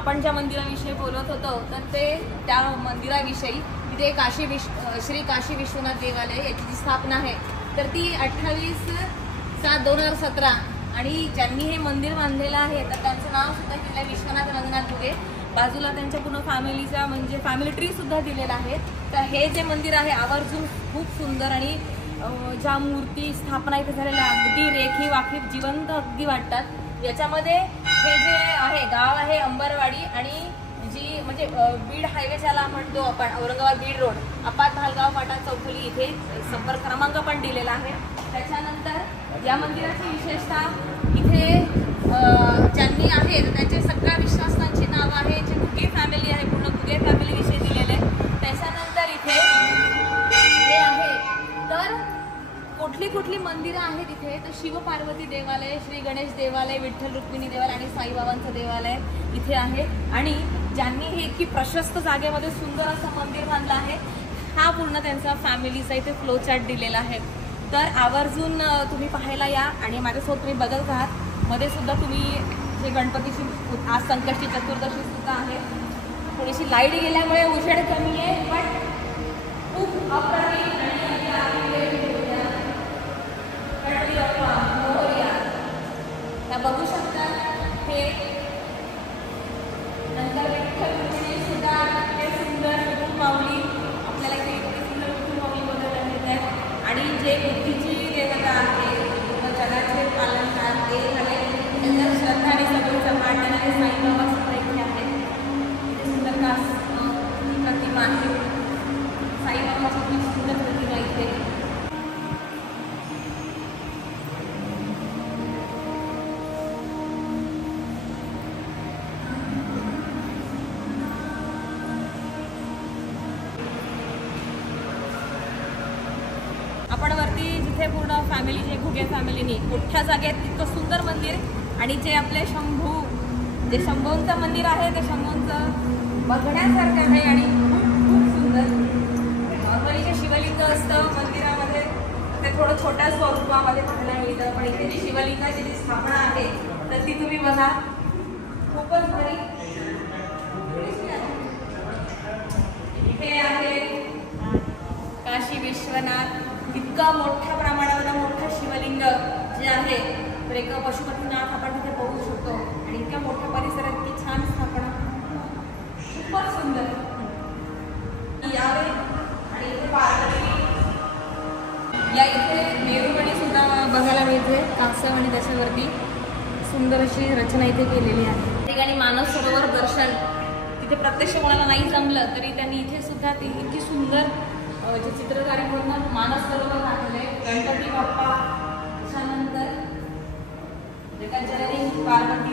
आपण ज्या मंदिराविषयी बोलत होतो तर ते त्या मंदिराविषयी तिथे श्री काशी विश्वनाथ देवालय याची जी स्थापना आहे तर ती 28/7/2017 आणि ज्यांनी हे मंदिर बांधलेलं आहे तर त्यांचं नाव सुद्धा किल्ला विश्वनाथ रंगनाथ घुगे. बाजूला त्यांच्या पूर्ण फॅमिलीचा म्हणजे फॅमिली ट्री सुद्धा दिलेला आहे. तर हे जे मंदिर आहे आवर्जून खूप सुंदर आणि ज्या मूर्ती स्थापना इथे झालेल्या अगदी रेखी वाखीव जिवंत अगदी वाटतात. याच्यामध्ये हे जे आहे गाव आहे अंबरवाडी आणि जी म्हणजे बीड हायवे ज्याला म्हणतो आपण औरंगाबाद बीड रोड अपात भालगाव फाटा चौफुली इथे संपर्क क्रमांक पण दिलेला आहे. त्याच्यानंतर या मंदिराची विशेषता इथे ज्यांनी आहे त्यांचे सगळ्या विश्वासांची नाव आहे जे घुगे फॅमिली आहे पूर्ण घुगे फॅमिली विषयी दिलेले आहे. त्याच्यानंतर इथे जे आहे तर कुठली मंदिरं आहेत इथे तर शिव पार्वती देवालय, श्री गणेश देवालय, विठ्ठल रुक्मिणी देवालय आणि साईबाबांचं देवालय इथे आहे. आणि ज्यांनी हे इतकी प्रशस्त जागेमध्ये सुंदर असं मंदिर बांधलं आहे हा पूर्ण त्यांचा फॅमिलीचा इथे फ्लो चार्ट दिलेला आहे. तर आवर्जून तुम्ही पाहायला या आणि माझ्यासोबत तुम्ही बघत आहात. मध्ये सुद्धा तुम्ही जे गणपतीची आज संकष्टी चतुर्दशी सुद्धा आहे. थोडीशी लाईट गेल्यामुळे उजेड कमी आहे पण खूप अप्रतिम त्या बघू शकता. हे नंतर विठ्ठल रुक्मिणी सुद्धा ते सुंदर विठ्ठल माऊली आपल्याला इथे सुंदर विठ्ठल माऊली बघायला मिळत आहे. आणि जे बुद्धीची देवता आहे जगाचे पालनकार ते झाले त्यांच्या श्रद्धा आणि सगळीचं मांडणारे साईबाबा सुद्धा इथे आहेत. इथे सुंदर कास प्रतिमा आहे साईबाबाची खूप सुंदर प्रतिमा इथे. आपण वरती जिथे पूर्ण फॅमिली जे घुगे फॅमिलीनी मोठ्या जागेत इतकं सुंदर मंदिर आणि जे आपले जे शंभूंचं मंदिर आहे ते शंभूंचं बघण्यासारखं आहे आणि खूप खूप सुंदर. नॉर्मली जे शिवलिंग असतं मंदिरामध्ये ते थोडं छोट्या स्वरूपामध्ये पाहायला मिळतं पण इथे जी शिवलिंगाची जी स्थापना आहे तर ती तुम्ही बघा खूपच भारी. इथे आहे काशी विश्वनाथ इतका मोठ्या प्रमाणावर मोठं शिवलिंग जे आहे तर एक पशुपतीनाथ आपण तिथे बघू शकतो आणि इतक्या मोठ्या परिसरात इतकी छान स्थापना खूपच सुंदर यावे. आणि इथे पार्वती या इथे मेरुगणी सुद्धा बघायला मिळते कापसाव आणि त्याच्यावरती सुंदर अशी रचना इथे केलेली आहे. ठिकाणी मानस सरोवर दर्शन तिथे प्रत्यक्ष कोणाला नाही जमलं तरी त्यांनी इथे सुद्धा ती इतकी सुंदर जे चित्रकारी म्हणून मानस सरोवर दाखवले. गणपती बाप्पा त्याच्यानंतर जननी पार्वती